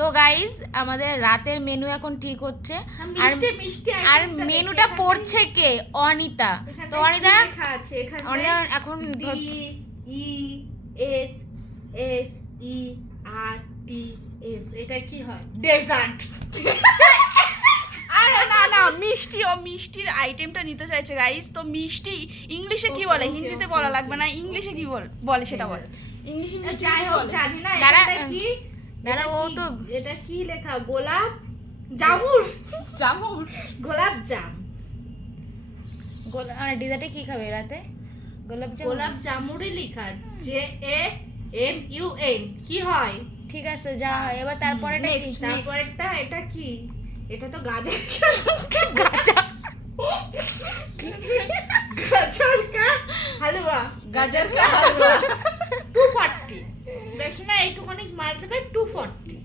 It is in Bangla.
তো গাইস আমাদের রাতের মেনু এখন ঠিক হচ্ছে। আর মিষ্টি আর মেনুটা পড়ছে কে? অনিতা। তো অনিতা অনিতা এখন DESSERTS এটা কি হয়? ডেজার্ট। আরে না না, মিষ্টির আইটেমটা নিতে চাইছে গাইস। তো মিষ্টি ইংলিশে কি বলে? হিন্দিতে বলা লাগবে না, ইংলিশে কি বলে সেটা বল। ইংলিশে মিষ্টি যাই কি হোক বলে? জানি না দাঁড়া, এটা কি। দাঁড়া, ও তো এটা কি লেখা? গোলাপ জামুর। গোলাপ জাম। আর ডিজার্টে কি খাবে রাতে? গোলাপ জামুরই লেখা JAMUN কি হয়? ঠিক আছে, যা হয়। এবার তারপরে তারপরেরটা এটা কি? এটা তো গাজর গাজা গাজর কা হালুয়া। গাজর কা হালুয়া 240 বেশি না, এইটুখানি মাল দেবে 240।